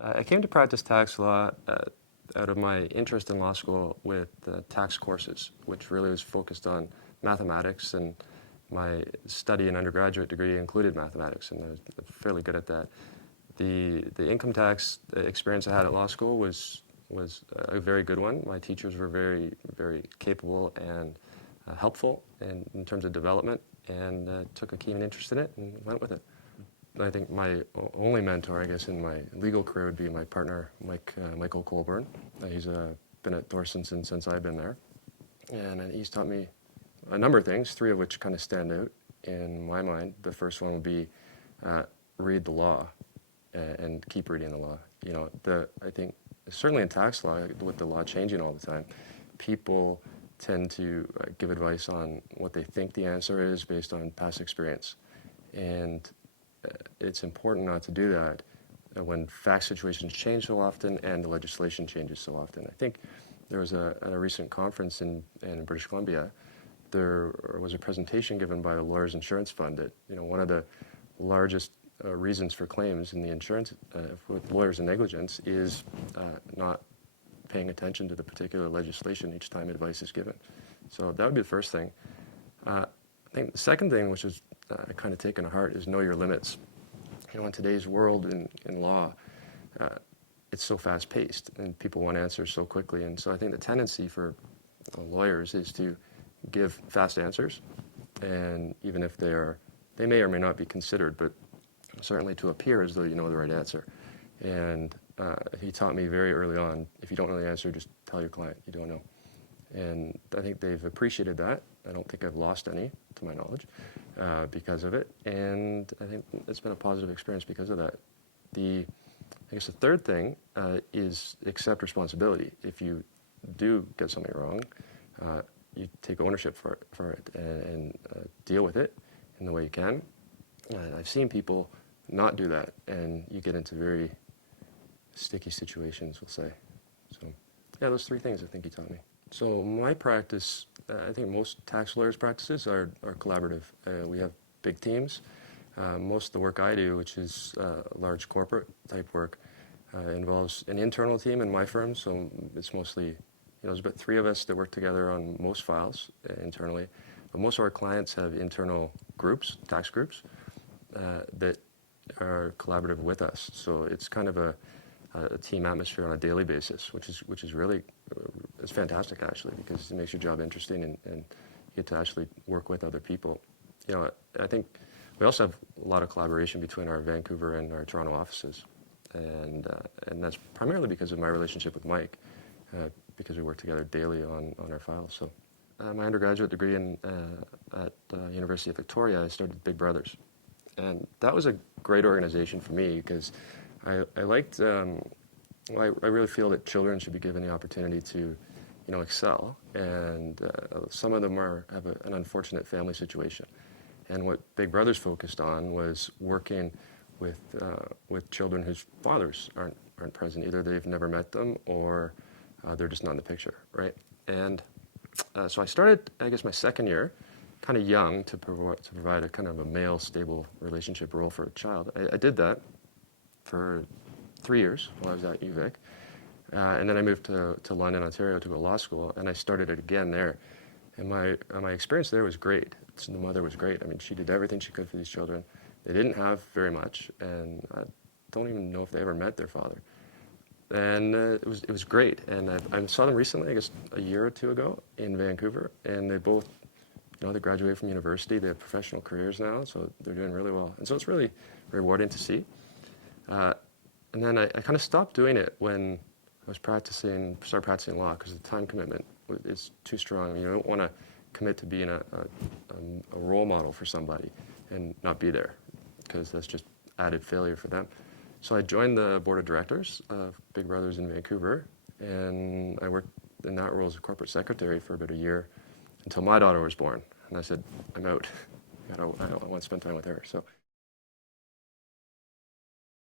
I came to practice tax law out of my interest in law school with tax courses, which really was focused on mathematics, and my study and undergraduate degree included mathematics, and I was fairly good at that. The income tax experience I had at law school was a very good one. My teachers were very, very capable and helpful in terms of development, and took a keen interest in it and went with it. I think my only mentor, I guess, in my legal career would be my partner, Michael Colburn. He's been at Thorsteinssons since I've been there. And he's taught me a number of things, three of which kind of stand out in my mind. The first one would be read the law and keep reading the law. You know, I think certainly in tax law, with the law changing all the time, people tend to give advice on what they think the answer is based on past experience. And it's important not to do that when fact situations change so often and the legislation changes so often. I think there was at a recent conference in British Columbia, there was a presentation given by the Lawyers Insurance Fund that, you know, one of the largest reasons for claims in the insurance with lawyers and negligence is not paying attention to the particular legislation each time advice is given. So that would be the first thing. I think the second thing, which is kind of taken to heart, is know your limits. You know, in today's world in law, it's so fast-paced, and people want answers so quickly. And so I think the tendency for lawyers is to give fast answers, and even if they may or may not be considered, but certainly to appear as though you know the right answer. And he taught me very early on, if you don't know the answer, just tell your client you don't know. And I think they've appreciated that. I don't think I've lost any, to my knowledge, because of it. And I think it's been a positive experience because of that. I guess the third thing is accept responsibility. If you do get something wrong, you take ownership for it and deal with it in the way you can. And I've seen people not do that, and you get into very sticky situations, we'll say. So, yeah, those three things I think he taught me. So my practice, I think most tax lawyers' practices are collaborative. We have big teams. Most of the work I do, which is large corporate type work, involves an internal team in my firm. So it's mostly, you know, there's about 3 of us that work together on most files internally. But most of our clients have internal groups, tax groups, that are collaborative with us. So it's kind of a team atmosphere on a daily basis, which is really it's fantastic actually, because it makes your job interesting and you get to actually work with other people. You know, I think we also have a lot of collaboration between our Vancouver and our Toronto offices, and that's primarily because of my relationship with Mike, because we work together daily on our files. So my undergraduate degree at University of Victoria, I started Big Brothers, and that was a great organization for me because I liked. I really feel that children should be given the opportunity to, you know, excel, and some of them have an unfortunate family situation. And what Big Brothers focused on was working with children whose fathers aren't present. Either they've never met them or they're just not in the picture, right? And so I started, I guess, my second year, kind of young, to provide a kind of a male stable relationship role for a child. I did that for 3 years while I was at UVic. And then I moved to London, Ontario to go to law school, and I started it again there. And my experience there was great. The mother was great. I mean, she did everything she could for these children. They didn't have very much, and I don't even know if they ever met their father. And it was great. And I saw them recently, I guess a year or 2 ago in Vancouver, and they both, you know, they graduated from university. They have professional careers now, so they're doing really well. And so it's really rewarding to see. And then I kind of stopped doing it when I was started practicing law, because the time commitment is too strong. I mean, you don't want to commit to being a role model for somebody and not be there, because that's just added failure for them. So I joined the board of directors of Big Brothers in Vancouver, and I worked in that role as a corporate secretary for about a year until my daughter was born. And I said, I'm out. I want to spend time with her. So